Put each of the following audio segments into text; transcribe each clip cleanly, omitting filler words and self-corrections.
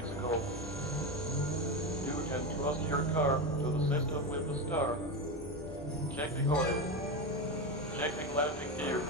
Mexico. You can trust your car to the system with the star. Checking oil. Checking landing gear.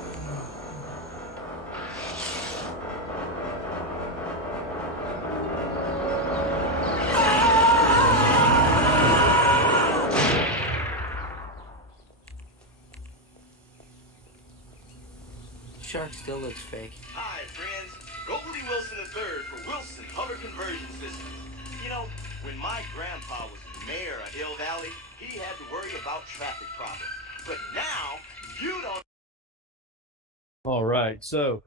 Shark still looks fake. Hi, friends. Goldie Wilson III for Wilson Hover Conversion Systems. You know, when my grandpa was mayor of Hill Valley, he had to worry about traffic problems. But now, you don't. All right. So,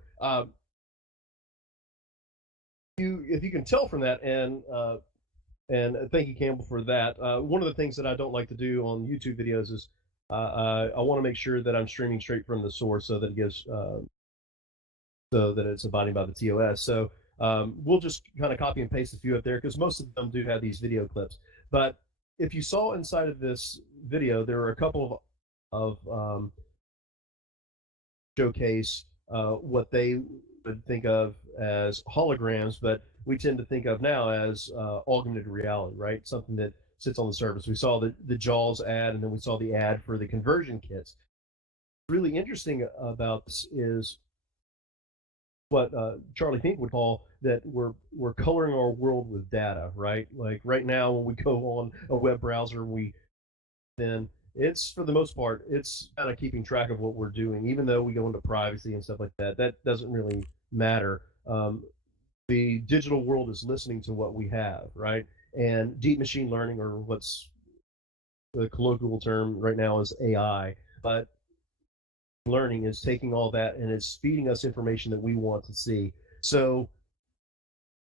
if you can tell from that, and thank you, Campbell, for that. One of the things that I don't like to do on YouTube videos is I want to make sure that I'm streaming straight from the source so that it gives so that it's abiding by the TOS. So we'll just kind of copy and paste a few up there because most of them do have these video clips. But if you saw inside of this video, there were a couple of showcase what they would think of as holograms, but we tend to think of now as augmented reality, right? Something that sits on the surface. We saw the JAWS ad, and then we saw the ad for the conversion kits. Really interesting about this is what Charlie Fink would call that we're coloring our world with data, right? Like right now, when we go on a web browser, then it's, for the most part, it's kind of keeping track of what we're doing, even though we go into privacy and stuff like that. That doesn't really matter. The digital world is listening to what we have, right? And deep machine learning, or what's the colloquial term right now is AI, but learning is taking all that and it's feeding us information that we want to see. So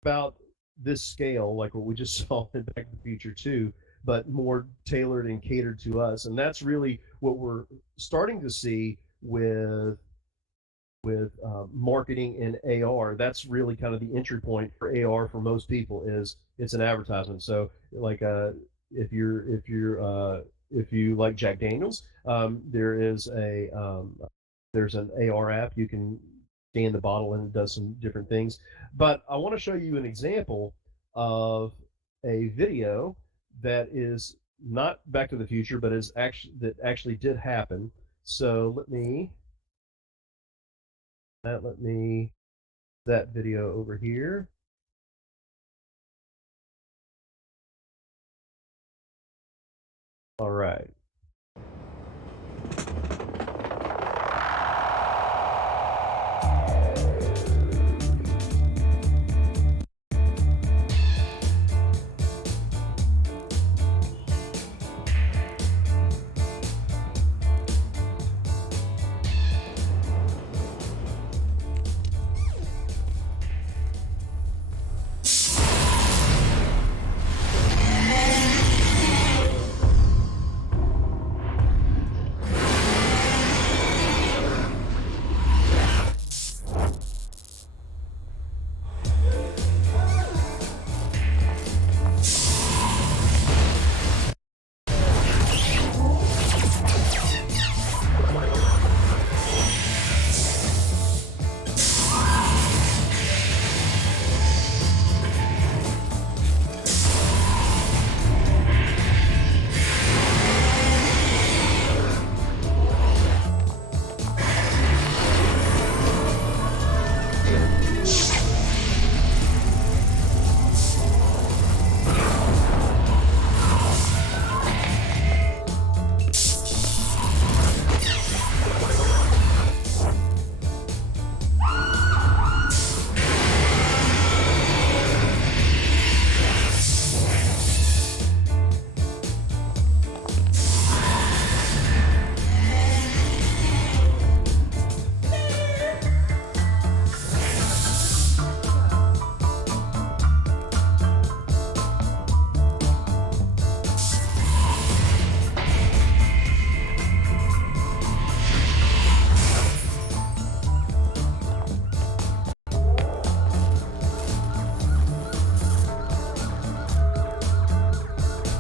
about this scale, like what we just saw in Back to the Future 2, but more tailored and catered to us. And that's really what we're starting to see with marketing in AR. That's really kind of the entry point for AR for most people, is it's an advertisement. So like if you like Jack Daniels, there's an AR app. You can scan the bottle and it does some different things. But I want to show you an example of a video that is not Back to the Future, but is actually did happen. So let me that video over here. All right.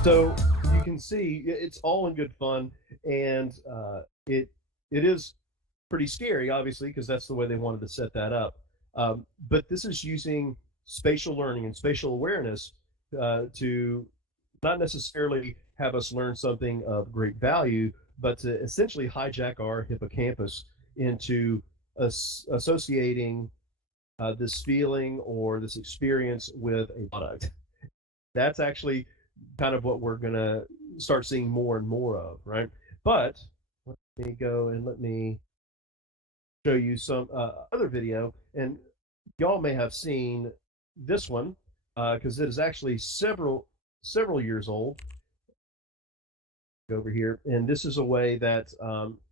So you can see it's all in good fun, and it is pretty scary, obviously, because that's the way they wanted to set that up. But this is using spatial learning and spatial awareness to not necessarily have us learn something of great value, but to essentially hijack our hippocampus into associating this feeling or this experience with a product. That's actually kind of what we're going to start seeing more and more of, right? But let me go and let me show you some other video. And y'all may have seen this one because it is actually several years old. Go over here, and this is a way that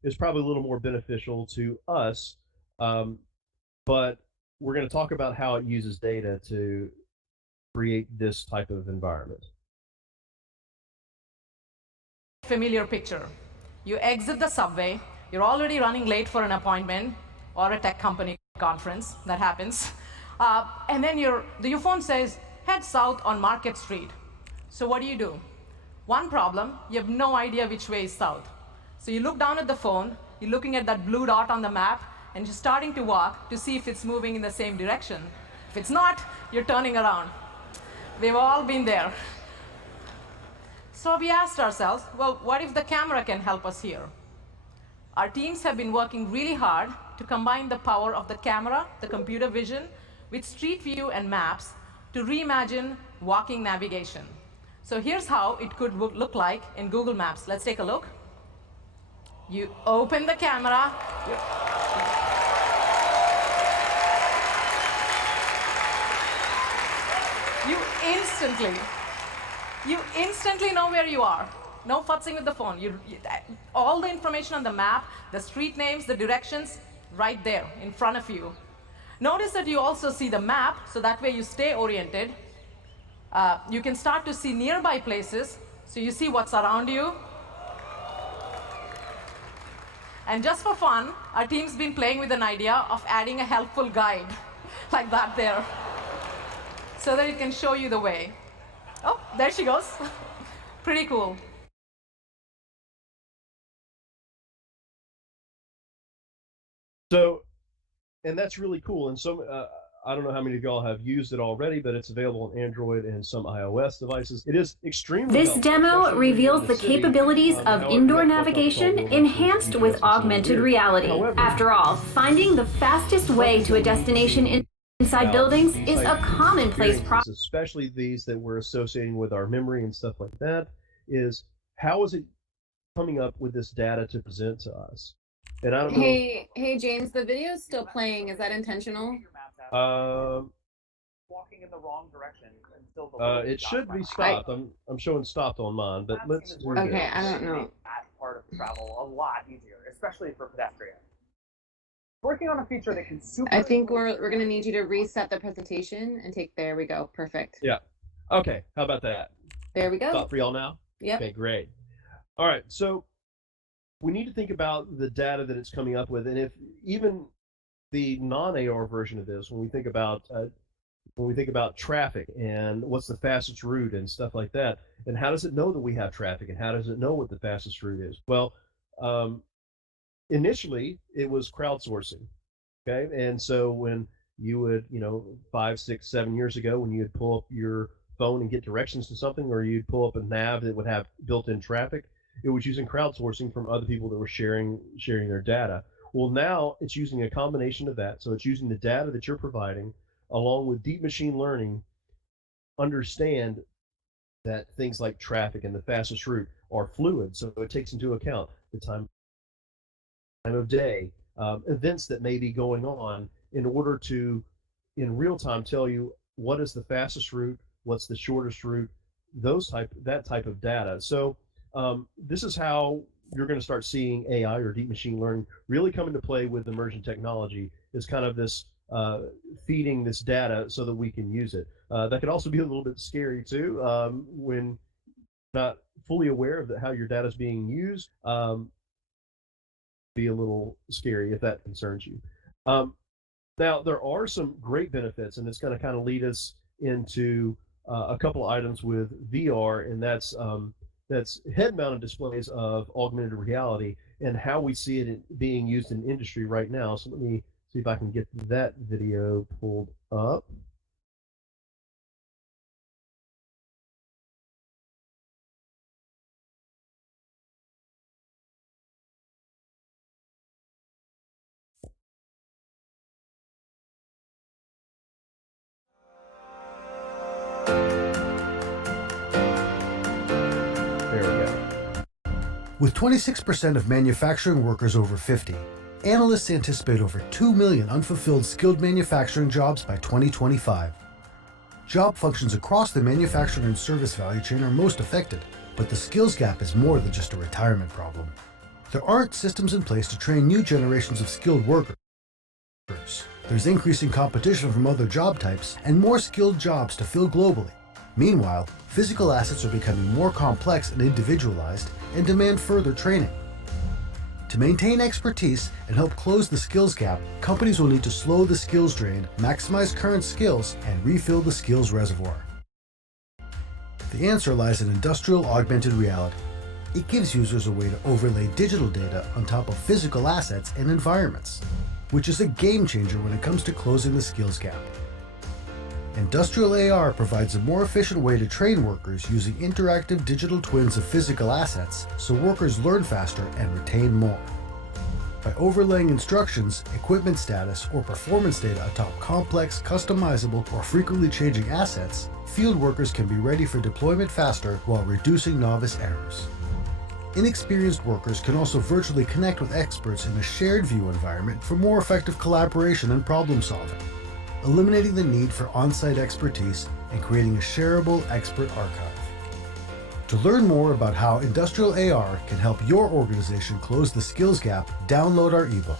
is probably a little more beneficial to us, but we're going to talk about how it uses data to create this type of environment. Familiar picture. You exit the subway, you're already running late for an appointment or a tech company conference, that happens, and then your phone says, head south on Market Street. So what do? One problem, you have no idea which way is south. So you look down at the phone, you're looking at that blue dot on the map, and you're starting to walk to see if it's moving in the same direction. If it's not, you're turning around. We've all been there. So we asked ourselves, well, what if the camera can help us here? Our teams have been working really hard to combine the power of the camera, the computer vision, with Street View and maps to reimagine walking navigation. So here's how it could look like in Google Maps. Let's take a look. You open the camera. You instantly know where you are. No futzing with the phone. All the information on the map, the street names, the directions, right there in front of you. Notice that you also see the map, so that way you stay oriented. You can start to see nearby places, so you see what's around you. And just for fun, our team's been playing with an idea of adding a helpful guide, like that there, so that it can show you the way. Oh, there she goes. Pretty cool. So, and that's really cool. And so, I don't know how many of y'all have used it already, but it's available on Android and some iOS devices. It is extremely This helpful, demo reveals the capabilities of indoor navigation enhanced with augmented reality. After all, finding the fastest way to a destination inside buildings is a commonplace problem. Especially these that we're associating with our memory and stuff like that, is how is it coming up with this data to present to us? And I don't know. Hey, James, the video is still playing. Is that intentional? Walking in the wrong direction until the it should be stopped. I'm showing stopped on mine, but let's do this. Okay, I don't know. That part of travel a lot easier, especially for pedestrians. Working on a feature that can I think we're gonna need you to reset the presentation and take. There we go. Perfect. Yeah. Okay. How about that? There we go. Stop for y'all now. Yep. Okay. Great. All right. So we need to think about the data that it's coming up with, and if even the non-AR version of this, when we think about traffic and what's the fastest route and stuff like that, and how does it know that we have traffic, and how does it know what the fastest route is? Well, initially it was crowdsourcing, okay? And so when you would, 5, 6, 7 years ago, when you'd pull up your phone and get directions to something, or you'd pull up a nav that would have built-in traffic, it was using crowdsourcing from other people that were sharing their data. Well, now it's using a combination of that. So it's using the data that you're providing along with deep machine learning, understand that things like traffic and the fastest route are fluid. So it takes into account the time of day, events that may be going on, in order to, in real time, tell you what is the fastest route, what's the shortest route, that type of data. So this is how you're going to start seeing AI or deep machine learning really come into play with immersion technology, is kind of this feeding this data so that we can use it. That could also be a little bit scary too, when not fully aware of how your data is being used. Be a little scary if that concerns you. Now, there are some great benefits, and it's going to kind of lead us into a couple items with VR, and that's head-mounted displays of augmented reality and how we see it being used in industry right now. So let me see if I can get that video pulled up. There we go. With 26% of manufacturing workers over 50, analysts anticipate over 2 million unfulfilled skilled manufacturing jobs by 2025. Job functions across the manufacturing and service value chain are most affected, but the skills gap is more than just a retirement problem. There aren't systems in place to train new generations of skilled workers. There's increasing competition from other job types and more skilled jobs to fill globally. Meanwhile, physical assets are becoming more complex and individualized and demand further training. To maintain expertise and help close the skills gap, companies will need to slow the skills drain, maximize current skills, and refill the skills reservoir. The answer lies in industrial augmented reality. It gives users a way to overlay digital data on top of physical assets and environments, which is a game changer when it comes to closing the skills gap. Industrial AR provides a more efficient way to train workers using interactive digital twins of physical assets so workers learn faster and retain more. By overlaying instructions, equipment status, or performance data atop complex, customizable, or frequently changing assets, field workers can be ready for deployment faster while reducing novice errors. Inexperienced workers can also virtually connect with experts in a shared view environment for more effective collaboration and problem solving, eliminating the need for on-site expertise and creating a shareable expert archive. To learn more about how industrial AR can help your organization close the skills gap, download our ebook.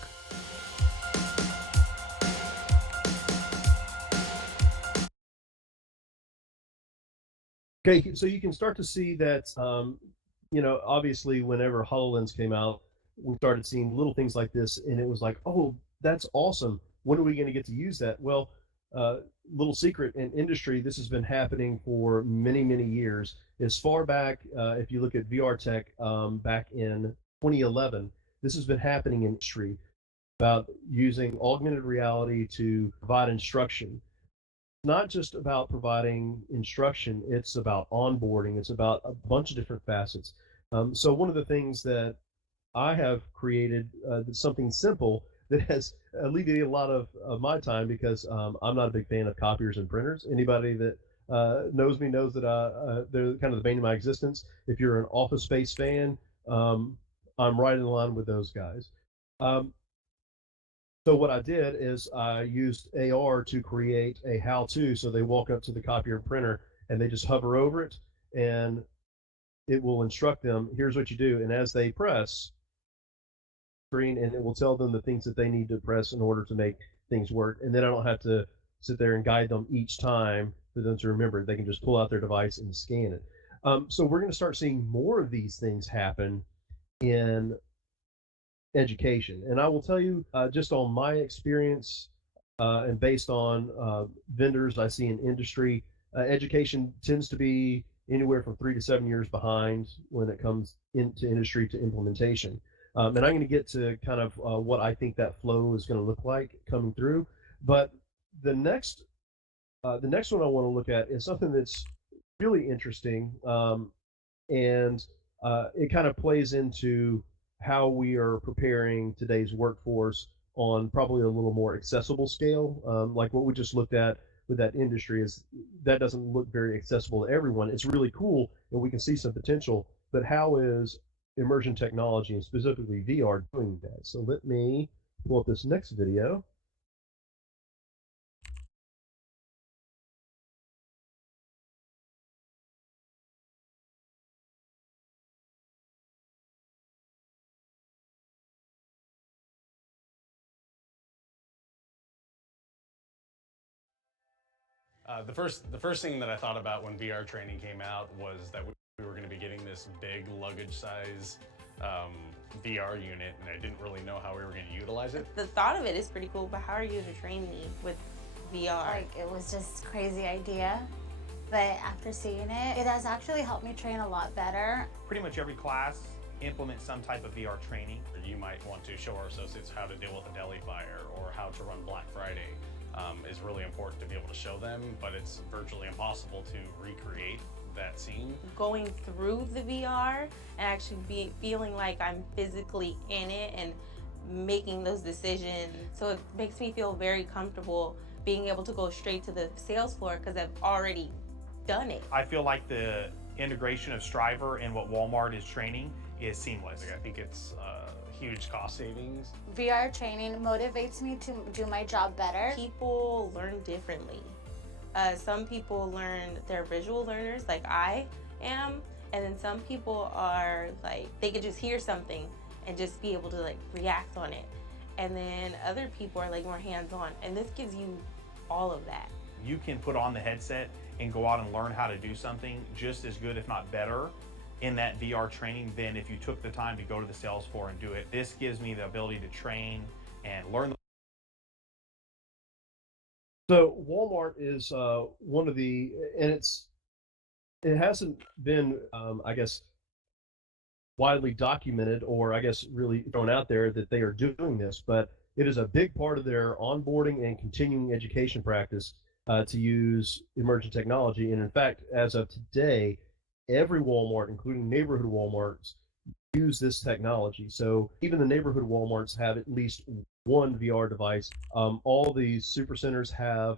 Okay, so you can start to see that, obviously whenever HoloLens came out, we started seeing little things like this, and it was like, oh, that's awesome. When are we going to get to use that? Well, little secret in industry, this has been happening for many, many years. As far back, if you look at VR tech, back in 2011, this has been happening in industry about using augmented reality to provide instruction. Not just about providing instruction, it's about onboarding, it's about a bunch of different facets. So one of the things that I have created, that's something simple that has alleviated a lot of my time, because I'm not a big fan of copiers and printers. Anybody that knows me knows that they're kind of the bane of my existence. If you're an Office Space fan, I'm right in line with those guys. So what I did is I used AR to create a how-to. So they walk up to the copier and printer and they just hover over it, and it will instruct them, here's what you do. And as they press screen, and it will tell them the things that they need to press in order to make things work. And then I don't have to sit there and guide them each time for them to remember. They can just pull out their device and scan it. So we're going to start seeing more of these things happen in education. And I will tell you, just on my experience and based on vendors I see in industry, education tends to be anywhere from 3 to 7 years behind when it comes into industry to implementation. And I'm going to get to kind of what I think that flow is going to look like coming through. But the next one I want to look at is something that's really interesting, and it kind of plays into how we are preparing today's workforce on probably a little more accessible scale. Like what we just looked at with that industry, is that doesn't look very accessible to everyone. It's really cool, and we can see some potential, but how is immersion technology, and specifically VR, doing that? So let me pull up this next video. The first thing that I thought about when VR training came out was that we were going to be getting this big luggage size VR unit, and I didn't really know how we were going to utilize it. The thought of it is pretty cool, but how are you to train me with VR? Like, it was just a crazy idea, but after seeing it, it has actually helped me train a lot better. Pretty much every class implements some type of VR training. You might want to show our associates how to deal with a deli fire or how to run Black Friday. Is really important to be able to show them, but it's virtually impossible to recreate that scene. Going through the VR and actually feeling like I'm physically in it and making those decisions. So it makes me feel very comfortable being able to go straight to the sales floor, because I've already done it. I feel like the integration of Striver and what Walmart is training is seamless. I think it's huge cost savings. VR training motivates me to do my job better. People learn differently. Some people they're visual learners like I am, and then some people are like, they could just hear something and just be able to like react on it. And then other people are like more hands-on, and this gives you all of that. You can put on the headset and go out and learn how to do something just as good, if not better, in that VR training than if you took the time to go to the sales floor and do it. This gives me the ability to train and learn. So Walmart is one of the, and it hasn't been, I guess, widely documented, or I guess really thrown out there that they are doing this, but it is a big part of their onboarding and continuing education practice to use immersion technology. And in fact, as of today, every Walmart, including neighborhood Walmarts, use this technology. So even the neighborhood Walmarts have at least one VR device. All these supercenters have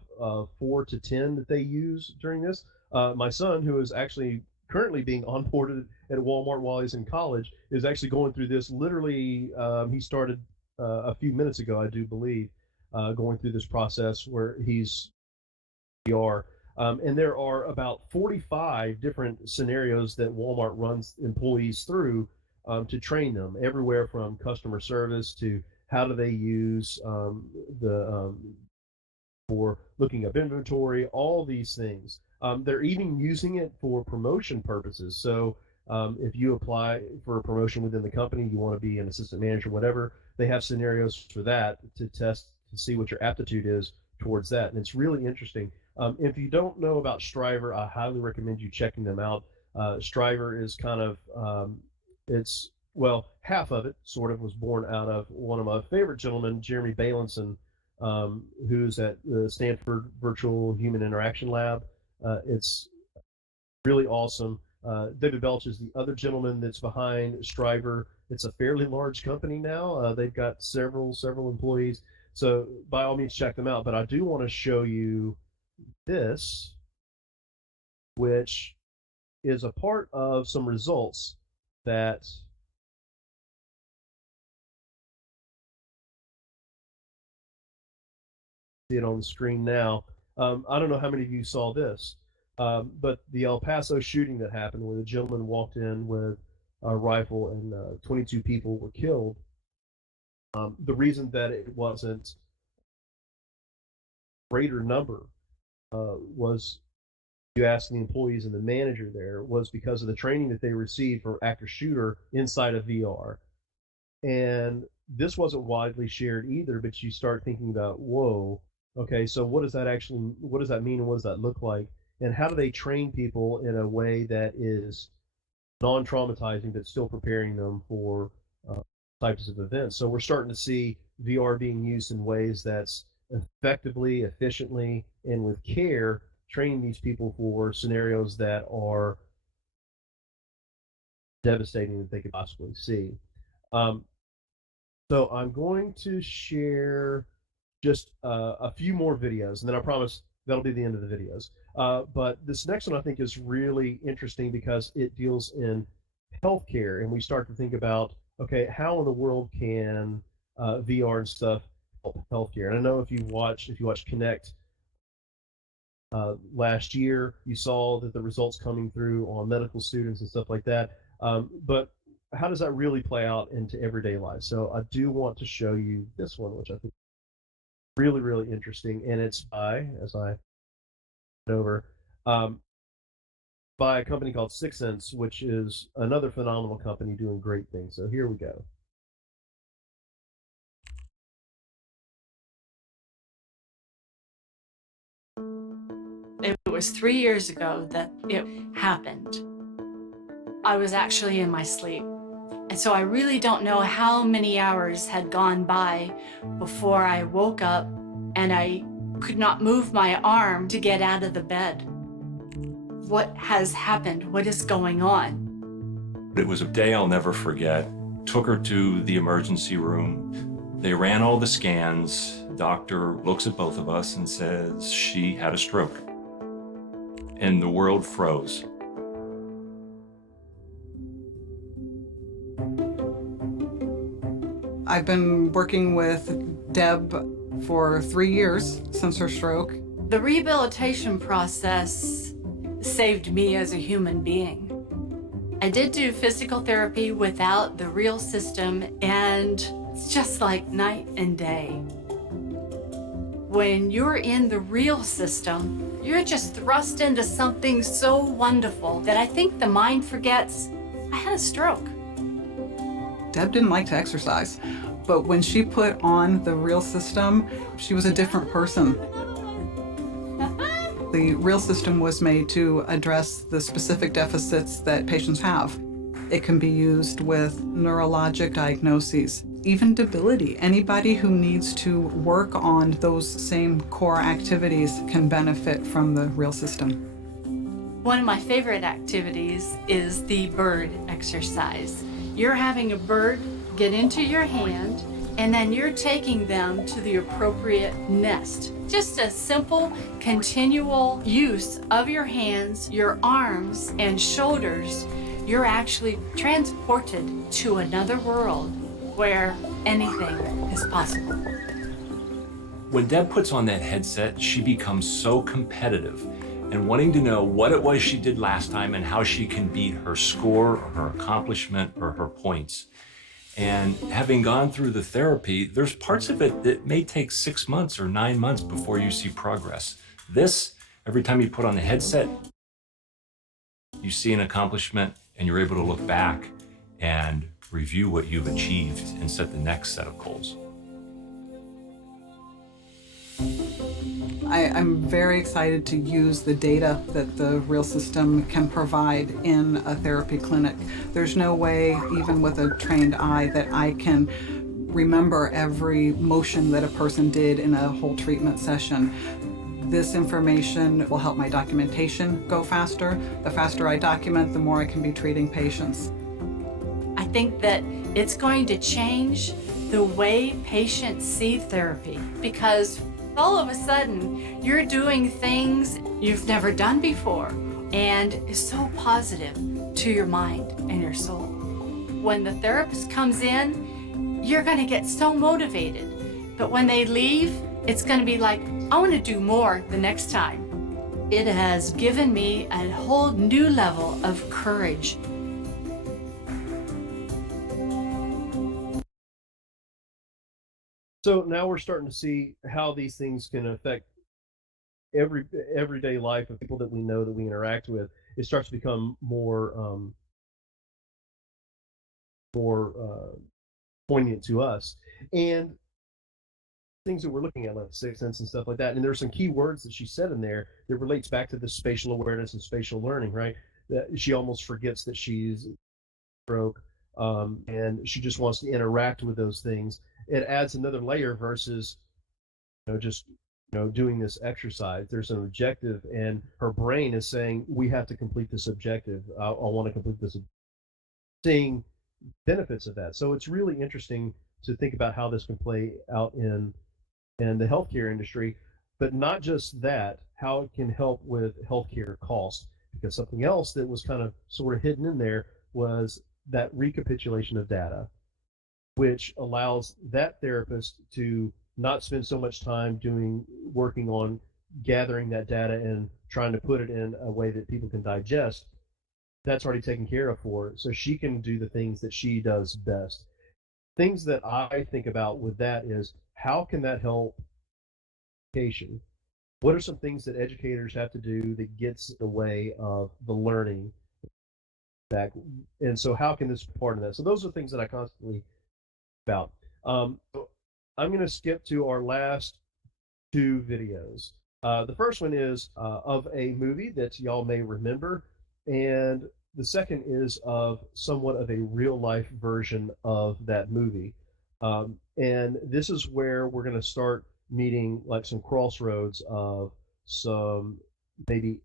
4 to 10 that they use during this. My son, who is actually currently being onboarded at Walmart while he's in college, is actually going through this. Literally, he started a few minutes ago, I do believe, going through this process where he's VR. And there are about 45 different scenarios that Walmart runs employees through to train them, everywhere from customer service to how do they use for looking up inventory, all these things. They're even using it for promotion purposes. So if you apply for a promotion within the company, you want to be an assistant manager, whatever, they have scenarios for that to test to see what your aptitude is towards that. And it's really interesting. If you don't know about Striver, I highly recommend you checking them out. Striver is kind of, it's, well, half of it sort of was born out of one of my favorite gentlemen, Jeremy Bailenson, who's at the Stanford Virtual Human Interaction Lab. It's really awesome. David Belch is the other gentleman that's behind Striver. It's a fairly large company now. They've got several employees. So by all means, check them out. But I do want to show you this, which is a part of some results that see it on the screen now. I don't know how many of you saw this, but the El Paso shooting that happened where the gentleman walked in with a rifle and 22 people were killed. The reason that it wasn't a greater number was, you asked the employees and the manager there, was because of the training that they received for active shooter inside of VR. And this wasn't widely shared either, but you start thinking about, whoa, okay, so what does that mean, and what does that look like? And how do they train people in a way that is non-traumatizing but still preparing them for types of events? So we're starting to see VR being used in ways that's effectively, efficiently, and with care, training these people for scenarios that are devastating that they could possibly see. So I'm going to share just a few more videos, and then I promise that'll be the end of the videos. But this next one I think is really interesting because it deals in healthcare, and we start to think about, okay, how in the world can VR and stuff help healthcare? And I know if you watch Connect last year, you saw that the results coming through on medical students and stuff like that. But how does that really play out into everyday life? So I do want to show you this one, which I think is really, really interesting, and it's by, as I over, by a company called Sixth Sense, which is another phenomenal company doing great things. So here we go. It was 3 years ago that it happened. I was actually in my sleep. And so I really don't know how many hours had gone by before I woke up and I could not move my arm to get out of the bed. What has happened? What is going on? It was a day I'll never forget. Took her to the emergency room. They ran all the scans. The doctor looks at both of us and says she had a stroke. and the world froze. I've been working with Deb for 3 years since her stroke. The rehabilitation process saved me as a human being. I did do physical therapy without the real system, and it's just like night and day. When you're in the real system, you're just thrust into something so wonderful that I think the mind forgets I had a stroke. Deb didn't like to exercise, but when she put on the real system, she was a different person. The real system was made to address the specific deficits that patients have. It can be used with neurologic diagnoses, even debility. Anybody who needs to work on those same core activities can benefit from the real system. One of my favorite activities is the bird exercise. You're having a bird get into your hand, and then you're taking them to the appropriate nest. Just a simple, continual use of your hands, your arms, and shoulders. You're actually transported to another world where anything is possible. When Deb puts on that headset, she becomes so competitive and wanting to know what it was she did last time and how she can beat her score or her accomplishment or her points. And having gone through the therapy, there's parts of it that may take 6 months or 9 months before you see progress. This, every time you put on the headset, you see an accomplishment and you're able to look back and review what you've achieved and set the next set of goals. I'm very excited to use the data that the real system can provide in a therapy clinic. There's no way, even with a trained eye, that I can remember every motion that a person did in a whole treatment session. This information will help my documentation go faster. The faster I document, the more I can be treating patients. I think that it's going to change the way patients see therapy, because all of a sudden you're doing things you've never done before, and it's so positive to your mind and your soul. When the therapist comes in, you're going to get so motivated, but when they leave, it's going to be like, I want to do more the next time. It has given me a whole new level of courage. So now we're starting to see how these things can affect everyday life of people that we know, that we interact with. It starts to become more poignant to us, and things that we're looking at, like Sixth Sense and stuff like that. And there's some key words that she said in there that relates back to the spatial awareness and spatial learning, right? That she almost forgets that she's broke, and she just wants to interact with those things. It adds another layer versus, just doing this exercise. There's an objective, and her brain is saying, we have to complete this objective. I want to complete this. Seeing benefits of that. So it's really interesting to think about how this can play out in the healthcare industry, but not just that, how it can help with healthcare costs. Because something else that was kind of sort of hidden in there was that recapitulation of data, which allows that therapist to not spend so much time working on gathering that data and trying to put it in a way that people can digest. That's already taken care of for her, so she can do the things that she does best. Things that I think about with that is, how can that help education? What are some things that educators have to do that gets in the way of the learning back? And so how can this be part of that? So those are things that I constantly about. So I'm going to skip to our last two videos. The first one is of a movie that y'all may remember, and the second is of somewhat of a real life version of that movie. And this is where we're going to start meeting like some crossroads of some maybe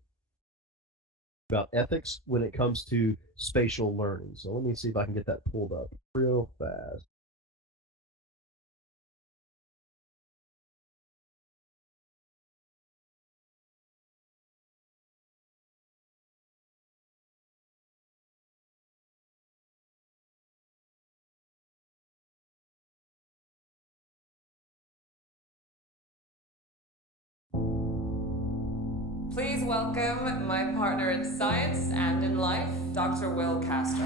about ethics when it comes to spatial learning. So let me see if I can get that pulled up real fast. Please welcome my partner in science and in life, Dr. Will Castor.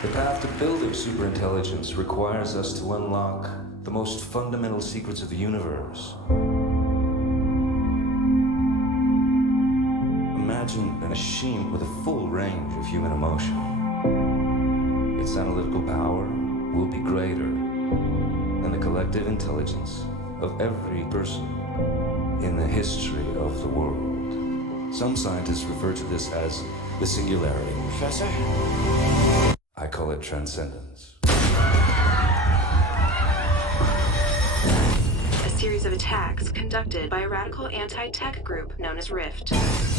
The path to building superintelligence requires us to unlock the most fundamental secrets of the universe. Imagine a machine with a full range of human emotion. Its analytical power will be greater than the collective intelligence of every person in the history of the world. Some scientists refer to this as the singularity. Professor? I call it transcendence. A series of attacks conducted by a radical anti-tech group known as RIFT.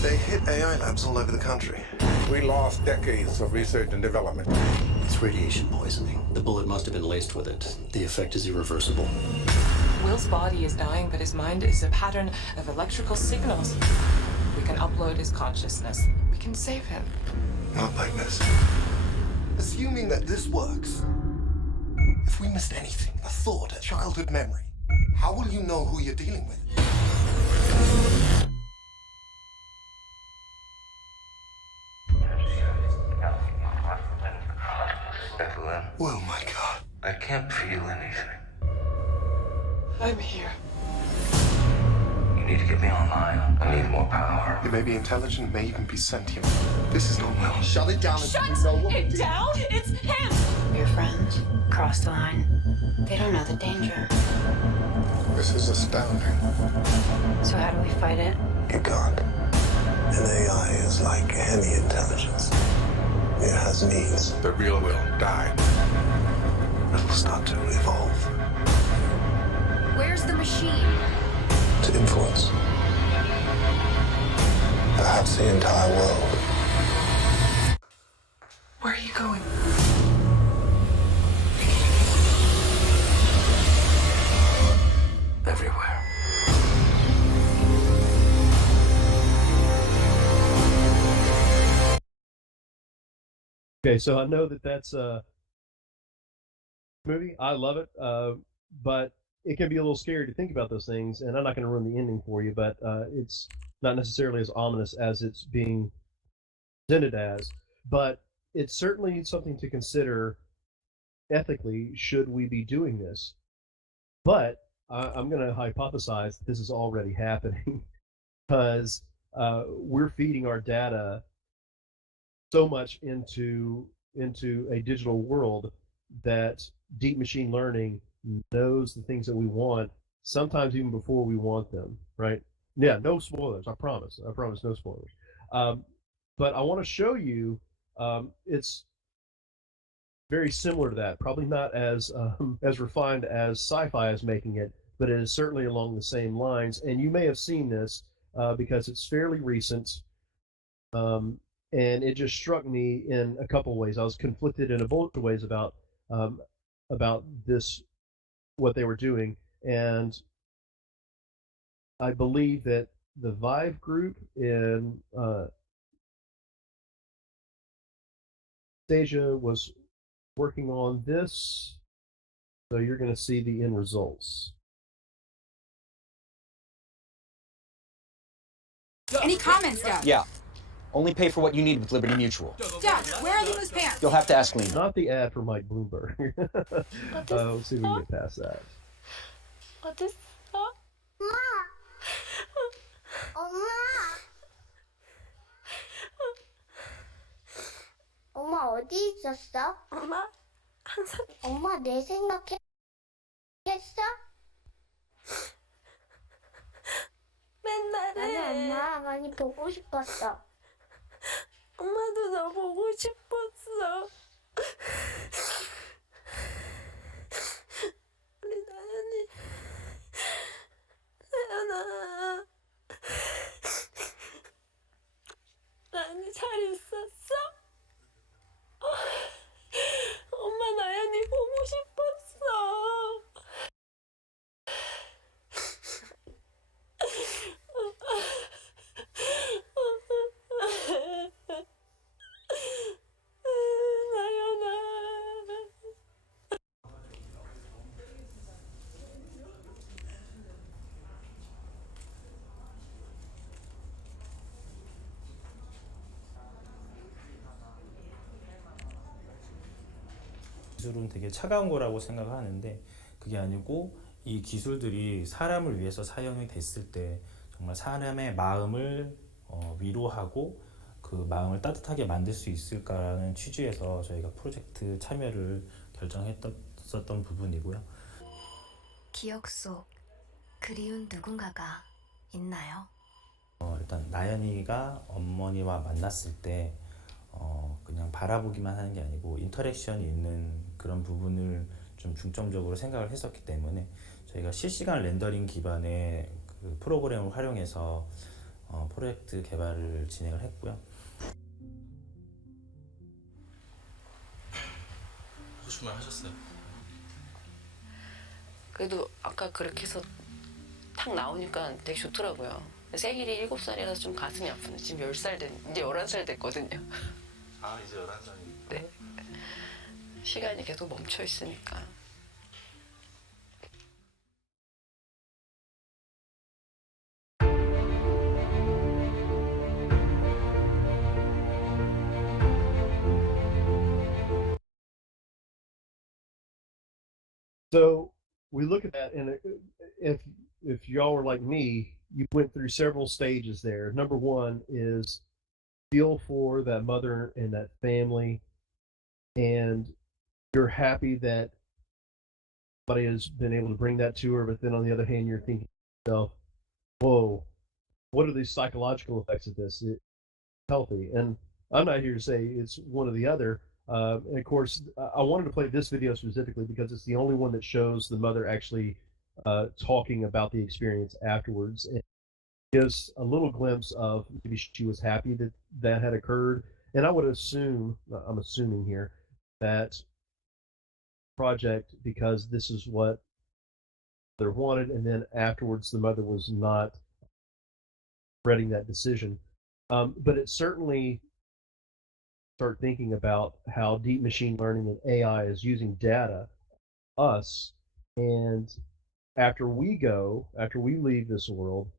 They hit AI labs all over the country. We lost decades of research and development. It's radiation poisoning. The bullet must have been laced with it. The effect is irreversible. Will's body is dying, but his mind is a pattern of electrical signals. We can upload his consciousness. We can save him. Not like this. Assuming that this works, if we missed anything, a thought, a childhood memory, how will you know who you're dealing with? Evelyn. Oh my God. I can't feel anything. I'm here. You need to get me online. I need more power. It may be intelligent, may even be sentient. This is not well. Shut it down. Shut it down! It's him! Your friends crossed the line. They don't know the danger. This is astounding. So how do we fight it? You can't. An AI is like any intelligence. It has needs. The real will die. It'll start to evolve. Where's the machine? To influence. Perhaps the entire world. Where are you going? Everywhere. Okay, so I know that that's a movie. I love it, but it can be a little scary to think about those things, and I'm not going to ruin the ending for you, but it's not necessarily as ominous as it's being presented as, but it's certainly something to consider ethically, should we be doing this. But I'm going to hypothesize that this is already happening because we're feeding our data so much into a digital world that deep machine learning knows the things that we want, sometimes even before we want them, right? Yeah, no spoilers, I promise no spoilers. But I want to show you, it's very similar to that, probably not as refined as sci-fi is making it, but it is certainly along the same lines. And you may have seen this because it's fairly recent, and it just struck me in a couple ways. I was conflicted in a bunch of ways about this, what they were doing, and I believe that the Vive group in Asia was working on this, so you're going to see the end results. Any comments, Dad? Yeah. Only pay for what you need with Liberty Mutual. Dad, where are Luna's pants? You'll have to ask Lena. Not the ad for Mike Bloomberg. Let's see if we can get past that. What is 엄마 어디 있었어? 엄마 항상 엄마 내 생각했어? 맨날 해. 나는 엄마 많이 보고 싶었어. 엄마도 너 보고 싶었어. 우리 나연이 나연아 나연이 잘 있었어? 엄마 나연이 보고 싶었어. 기술은 되게 차가운 거라고 생각하는데 그게 아니고 이 기술들이 사람을 위해서 사용이 됐을 때 정말 사람의 마음을 위로하고 그 마음을 따뜻하게 만들 수 있을까라는 취지에서 저희가 프로젝트 참여를 결정했었던 부분이고요. 기억 속 그리운 누군가가 있나요? 일단 나연이가 어머니와 만났을 때 그냥 바라보기만 하는 게 아니고 인터랙션이 있는 그런 부분을 좀 중점적으로 생각을 했었기 때문에 저희가 실시간 렌더링 기반의 그 프로그램을 활용해서 프로젝트 개발을 진행을 했고요. 무슨 말 하셨어요? 그래도 아까 그렇게 해서 탁 나오니까 되게 좋더라고요. 생일이 7살이라서 좀 가슴이 아프네. 지금 10살 이제 11살 됐거든요. 아, 이제 11살이. 네. 시간이 계속 멈춰 있으니까. So we look at that, and if y'all were like me, you went through several stages there. Number one is feel for that mother and that family, and you're happy that somebody has been able to bring that to her. But then on the other hand, you're thinking to yourself, "Whoa, what are the psychological effects of this? It's healthy?" And I'm not here to say it's one or the other. And of course, I wanted to play this video specifically because it's the only one that shows the mother actually talking about the experience afterwards. And gives a little glimpse of maybe she was happy that that had occurred. And I would assume, I'm assuming here, that project, because this is what they wanted, and then afterwards the mother was not regretting that decision. But it certainly start thinking about how deep machine learning and AI is using data, us, and after we leave this world,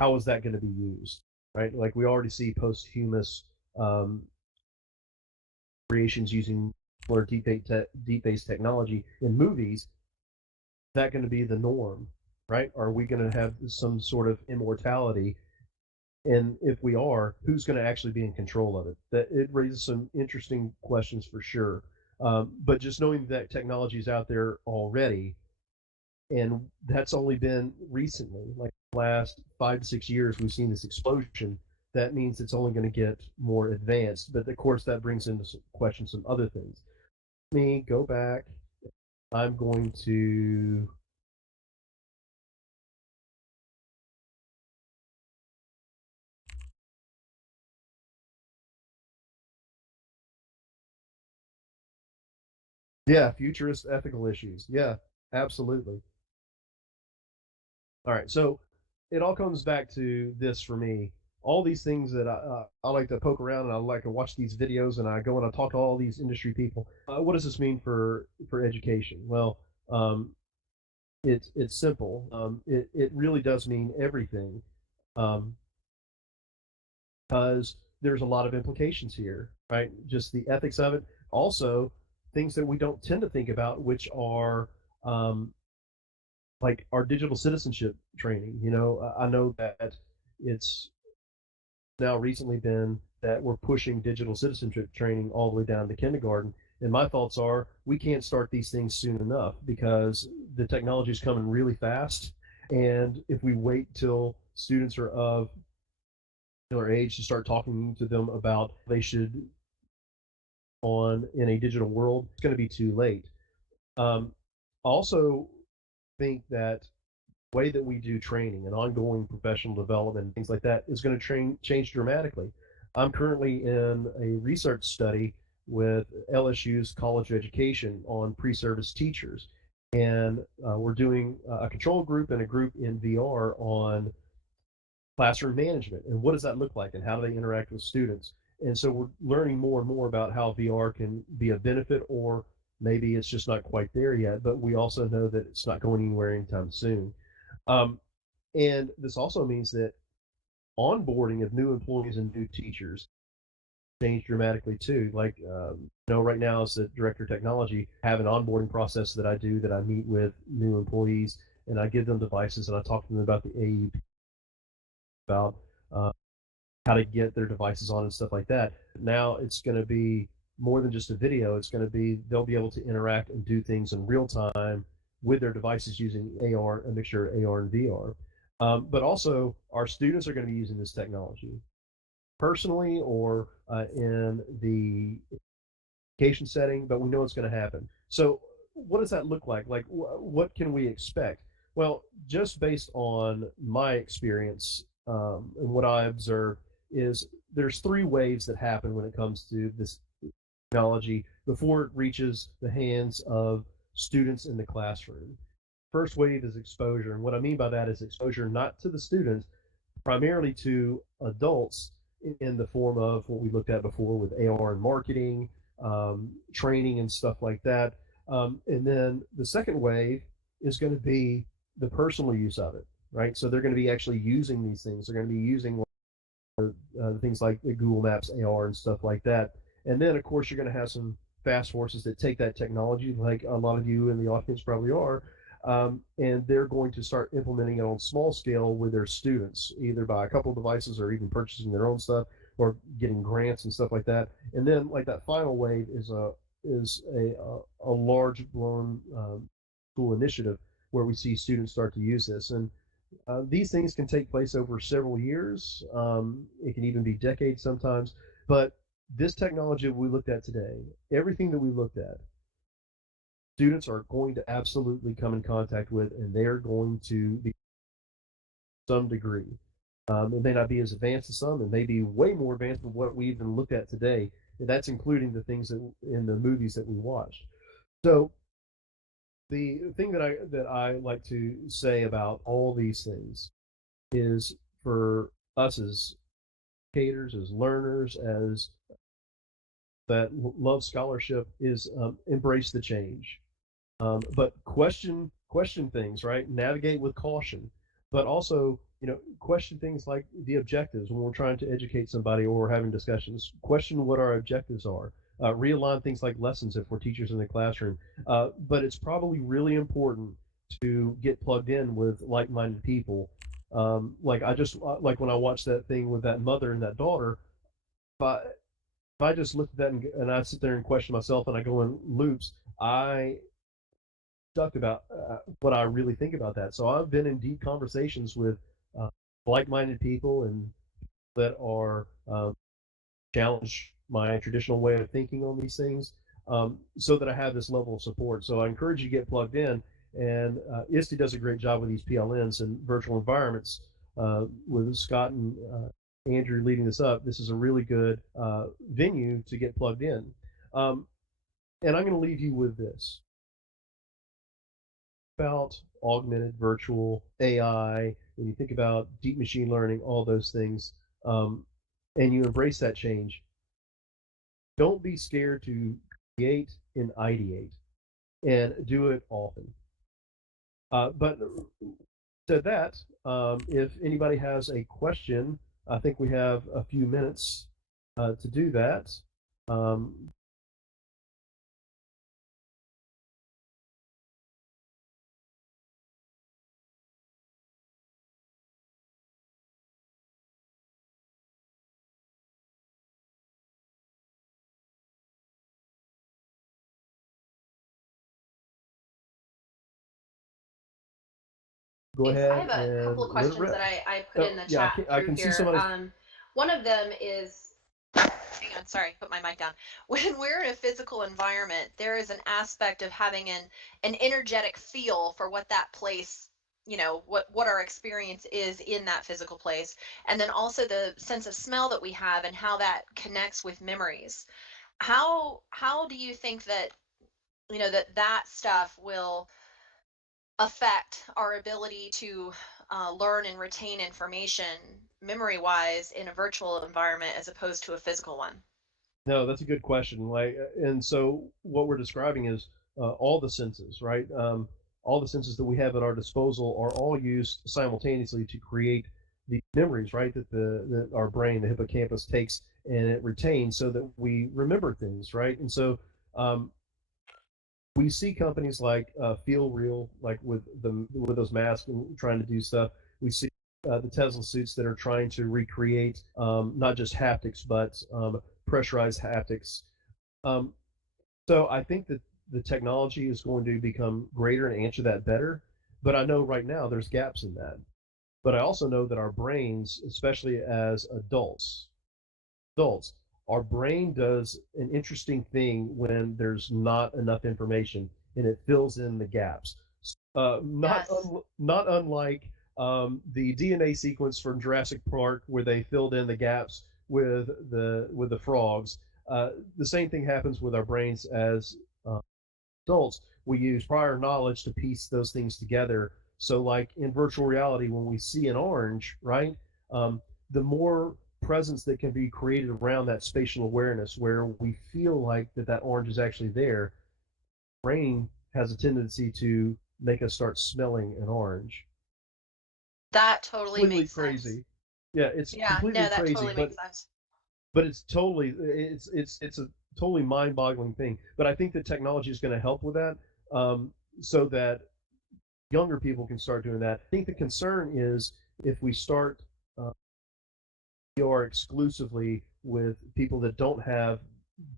how is that going to be used, right? Like we already see posthumous creations using more deep-based technology in movies. Is that going to be the norm, right? Are we going to have some sort of immortality? And if we are, who's going to actually be in control of it? That it raises some interesting questions for sure. But just knowing that technology is out there already, and that's only been recently, like the last 5 to 6 years, we've seen this explosion. That means it's only going to get more advanced. But of course, that brings into question some other things. Let me go back. I'm going to. Yeah, futurist ethical issues. Yeah, absolutely. All right, so it all comes back to this for me. All these things that I like to poke around, and I like to watch these videos, and I go and I talk to all these industry people. What does this mean for education? Well, it's simple. It really does mean everything, because there's a lot of implications here, right? Just the ethics of it. Also, things that we don't tend to think about, which are like our digital citizenship training. You know, I know that it's now recently been that we're pushing digital citizenship training all the way down to kindergarten. And my thoughts are we can't start these things soon enough because the technology is coming really fast. And if we wait till students are of their age to start talking to them about they should on in a digital world, it's going to be too late. Also think that the way that we do training and ongoing professional development, things like that, is going to change dramatically. I'm currently in a research study with LSU's College of Education on pre-service teachers. And we're doing a control group and a group in VR on classroom management. And what does that look like and how do they interact with students? And so we're learning more and more about how VR can be a benefit, or maybe it's just not quite there yet, but we also know that it's not going anywhere anytime soon. And this also means that onboarding of new employees and new teachers changed dramatically too. Like, right now as the director of technology, I have an onboarding process that I do, that I meet with new employees and I give them devices and I talk to them about the AEP, about how to get their devices on and stuff like that. Now it's going to be more than just a video. It's going to be, they'll be able to interact and do things in real time with their devices using AR, a mixture of AR and VR. But also our students are going to be using this technology personally or in the education setting, but we know it's going to happen. So what does that look like? Like, what can we expect? Well, just based on my experience and what I observed is there's 3 waves that happen when it comes to this technology before it reaches the hands of students in the classroom. First wave is exposure, and what I mean by that is exposure not to the students, primarily to adults in the form of what we looked at before with AR and marketing, training and stuff like that. And then the second wave is going to be the personal use of it, right? So they're going to be actually using these things. They're going to be using things like the Google Maps AR and stuff like that. And then, of course, you're going to have some fast horses that take that technology, like a lot of you in the audience probably are, and they're going to start implementing it on small scale with their students, either by a couple of devices or even purchasing their own stuff or getting grants and stuff like that. And then, like, that final wave is a large blown school initiative where we see students start to use this. And these things can take place over several years. It can even be decades sometimes. But this technology we looked at today, everything that we looked at, students are going to absolutely come in contact with, and they're going to be to some degree. It may not be as advanced as some, it may be way more advanced than what we even looked at today. And that's including the things that in the movies that we watched. So the thing that I like to say about all these things is, for us as educators, as learners, as that love scholarship, is embrace the change, but question things, right? Navigate with caution, but also question things like the objectives when we're trying to educate somebody or we're having discussions. Question what our objectives are. Realign things like lessons if we're teachers in the classroom. But it's probably really important to get plugged in with like-minded people. Like when I watched that thing with that mother and that daughter, if I just look at that and I sit there and question myself and I go in loops, I stuck about what I really think about that. So I've been in deep conversations with like-minded people and that are challenge my traditional way of thinking on these things, so that I have this level of support. So I encourage you to get plugged in, and ISTE does a great job with these PLNs and virtual environments. With Scott and Andrew leading this up, this is a really good venue to get plugged in. And I'm going to leave you with this. About augmented, virtual, AI, when you think about deep machine learning, all those things, and you embrace that change, don't be scared to create and ideate, and do it often. But to that, if anybody has a question, I think we have a few minutes to do that. Go ahead. I have a couple of questions that I put in the chat I can see somebody. One of them is, hang on, sorry, put my mic down. When we're in a physical environment, there is an aspect of having an energetic feel for what that place, what our experience is in that physical place. And then also the sense of smell that we have and how that connects with memories. How do you think that, that stuff will affect our ability to learn and retain information memory-wise in a virtual environment as opposed to a physical one? No, that's a good question. And so what we're describing is all the senses, right? All the senses that we have at our disposal are all used simultaneously to create the memories, right? That our brain, the hippocampus, takes and it retains so that we remember things, right? And so we see companies like Feel Real, like with those masks and trying to do stuff. We see the Tesla suits that are trying to recreate not just haptics, but pressurized haptics. So I think that the technology is going to become greater and answer that better. But I know right now there's gaps in that. But I also know that our brains, especially as adults, our brain does an interesting thing when there's not enough information, and it fills in the gaps. Not unlike the DNA sequence from Jurassic Park, where they filled in the gaps with the frogs. The same thing happens with our brains as adults. We use prior knowledge to piece those things together. So like in virtual reality, when we see an orange, right, the more presence that can be created around that spatial awareness, where we feel like that orange is actually there, brain has a tendency to make us start smelling an orange. That totally Completely makes crazy. sense. Yeah, it's completely no, that crazy, totally makes sense. but it's a totally mind-boggling thing. But I think that technology is going to help with that, so that younger people can start doing that. I think the concern is if we start VR exclusively with people that don't have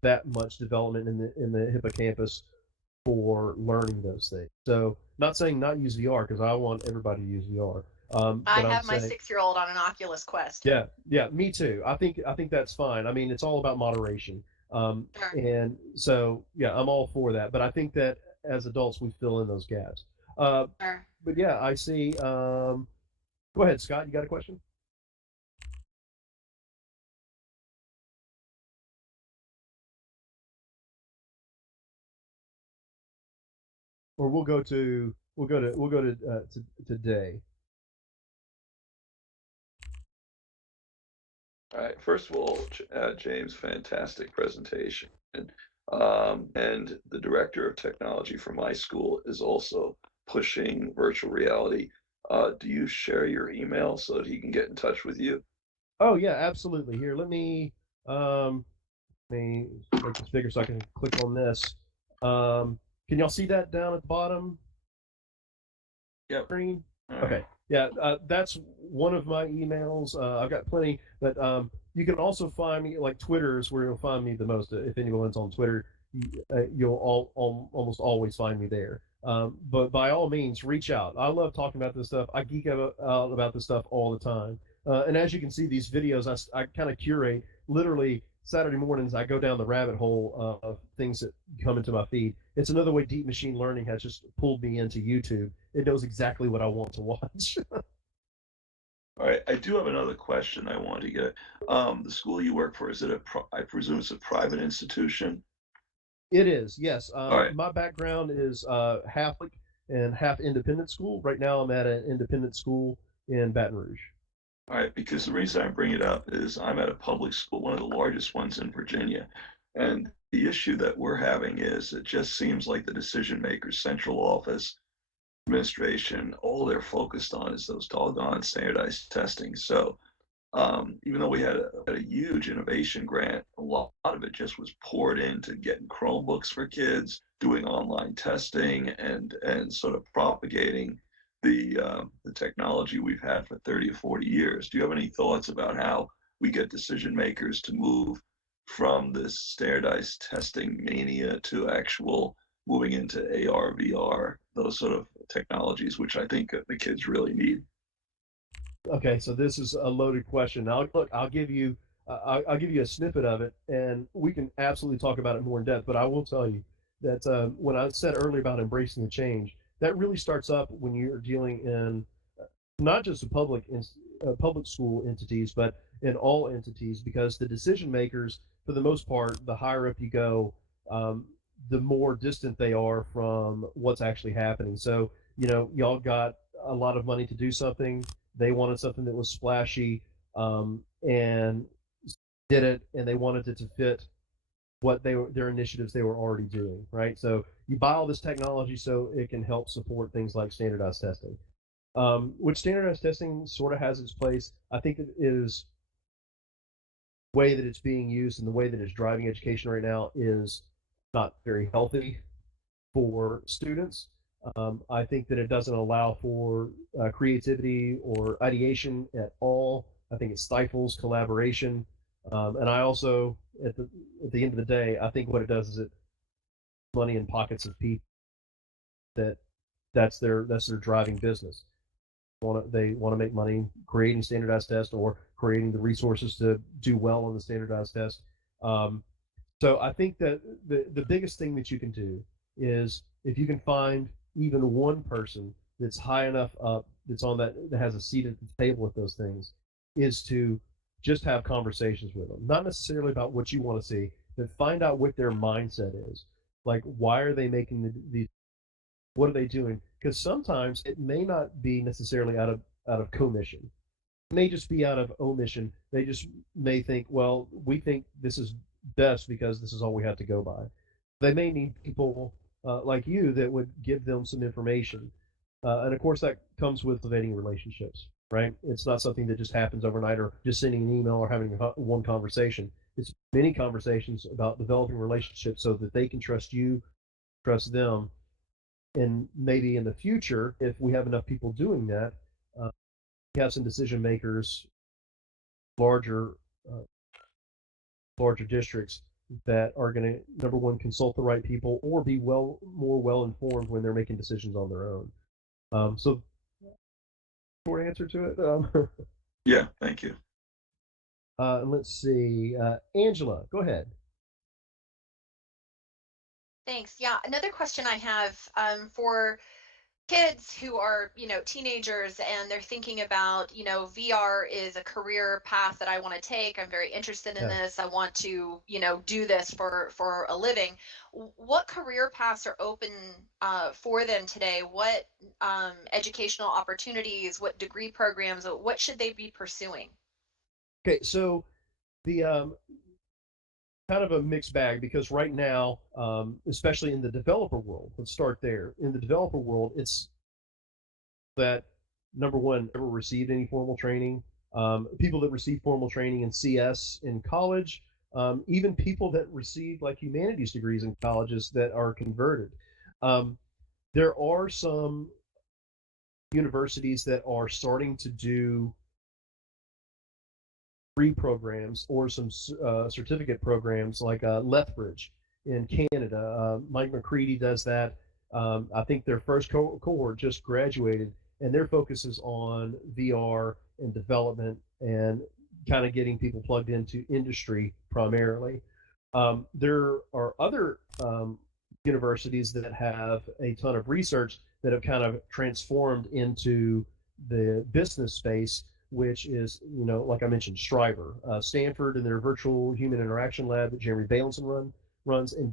that much development in the hippocampus for learning those things. So not saying not use VR, because I want everybody to use VR. I have my 6-year-old on an Oculus Quest. Yeah, me too. I think that's fine. I mean, it's all about moderation. And so yeah, I'm all for that. But I think that as adults we fill in those gaps. But yeah, I see. Go ahead, Scott. You got a question? Or we'll go to today. All right. First of all, James, fantastic presentation. And the director of technology for my school is also pushing virtual reality. Do you share your email so that he can get in touch with you? Oh yeah, absolutely. Here, let me make this bigger so I can click on this. Can y'all see that down at the bottom? Yep. Screen? Okay. Yeah, that's one of my emails. I've got plenty, but you can also find me, like Twitter is where you'll find me the most. If anyone's on Twitter, you'll almost always find me there. But by all means, reach out. I love talking about this stuff. I geek out about this stuff all the time. And as you can see, these videos, I kind of curate. Literally, Saturday mornings, I go down the rabbit hole of things that come into my feed. It's another way deep machine learning has just pulled me into YouTube. It knows exactly what I want to watch. All right, I do have another question I want to get. The school you work for, is it I presume it's a private institution? It is, yes. All right. My background is half and half independent school. Right now I'm at an independent school in Baton Rouge. All right, because the reason I bring it up is I'm at a public school, one of the largest ones in Virginia. And the issue that we're having is it just seems like the decision makers, central office, administration, all they're focused on is those doggone standardized testing. So even though we had a huge innovation grant, a lot of it just was poured into getting Chromebooks for kids, doing online testing, and sort of propagating the technology we've had for 30 or 40 years. Do you have any thoughts about how we get decision makers to move from this standardized testing mania to actual moving into ARVR, those sort of technologies, which I think the kids really need? Okay, so this is a loaded question. I'll give you a snippet of it, and we can absolutely talk about it more in depth. But I will tell you that when I said earlier about embracing the change, that really starts up when you're dealing in not just the public school entities, but in all entities, because the decision makers, for the most part, the higher up you go, the more distant they are from what's actually happening. So, y'all got a lot of money to do something. They wanted something that was splashy, and did it, and they wanted it to fit what their initiatives they were already doing, right? So you buy all this technology so it can help support things like standardized testing, which standardized testing sort of has its place. I think it is way that it's being used and the way that it's driving education right now is not very healthy for students. I think that it doesn't allow for creativity or ideation at all. I think it stifles collaboration. And I also, at the end of the day, I think what it does is it money in pockets of people that's their driving business. They want to make money creating standardized tests or creating the resources to do well on the standardized test. So I think that the biggest thing that you can do is if you can find even one person that's high enough up, that's on that has a seat at the table with those things, is to just have conversations with them. Not necessarily about what you want to see, but find out what their mindset is. Like, why are they making these? What are they doing? Because sometimes it may not be necessarily out of commission. It may just be out of omission. They just may think, well, we think this is best because this is all we have to go by. They may need people like you that would give them some information. And of course, that comes with cultivating relationships, right? It's not something that just happens overnight or just sending an email or having one conversation. It's many conversations about developing relationships so that they can trust you, trust them. And maybe in the future, if we have enough people doing that, we have some decision makers, larger districts that are going to, number one, consult the right people or be more well informed when they're making decisions on their own. So, short answer to it. Yeah, thank you. Let's see, Angela, go ahead. Thanks. Yeah, another question I have for kids who are, teenagers and they're thinking about, VR is a career path that I want to take. I'm very interested in this. I want to, do this for a living. What career paths are open for them today? What educational opportunities, what degree programs, what should they be pursuing? Okay, so the kind of a mixed bag, because right now, especially in the developer world, let's start there. In the developer world, it's that, number one, never received any formal training. People that receive formal training in CS in college, even people that receive like humanities degrees in colleges that are converted. There are some universities that are starting to do free programs or some certificate programs like Lethbridge in Canada. Mike McCrary does that. I think their first cohort just graduated, and their focus is on VR and development and kind of getting people plugged into industry primarily. There are other universities that have a ton of research that have kind of transformed into the business space, which is, like I mentioned, Shriver, Stanford, and their virtual human interaction lab that Jeremy Bailenson runs. And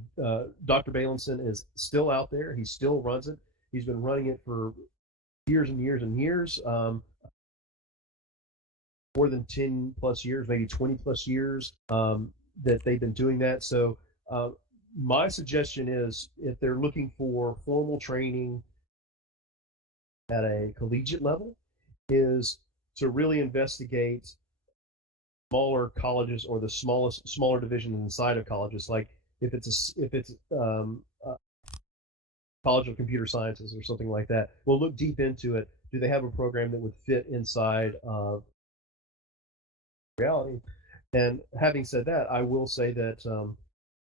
Dr. Bailenson is still out there. He still runs it. He's been running it for years and years and years, more than 10 plus years, maybe 20 plus years that they've been doing that. So my suggestion is, if they're looking for formal training at a collegiate level, is to really investigate smaller colleges or the smaller division inside of colleges. Like if it's College of Computer Sciences or something like that, we'll look deep into it. Do they have a program that would fit inside of reality? And having said that, I will say that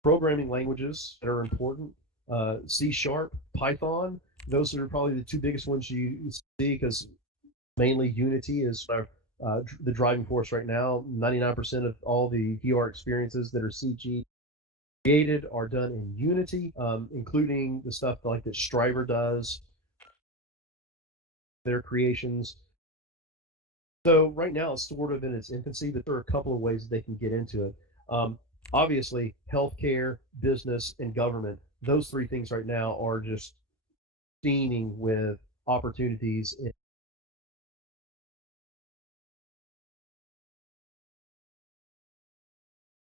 programming languages that are important, C#, Python, those are probably the two biggest ones you see, because mainly Unity is the driving force right now. 99% of all the VR experiences that are CG created are done in Unity, including the stuff like that Shriver does, their creations. So right now it's sort of in its infancy, but there are a couple of ways that they can get into it. Obviously, healthcare, business, and government, those three things right now are just steaming with opportunities in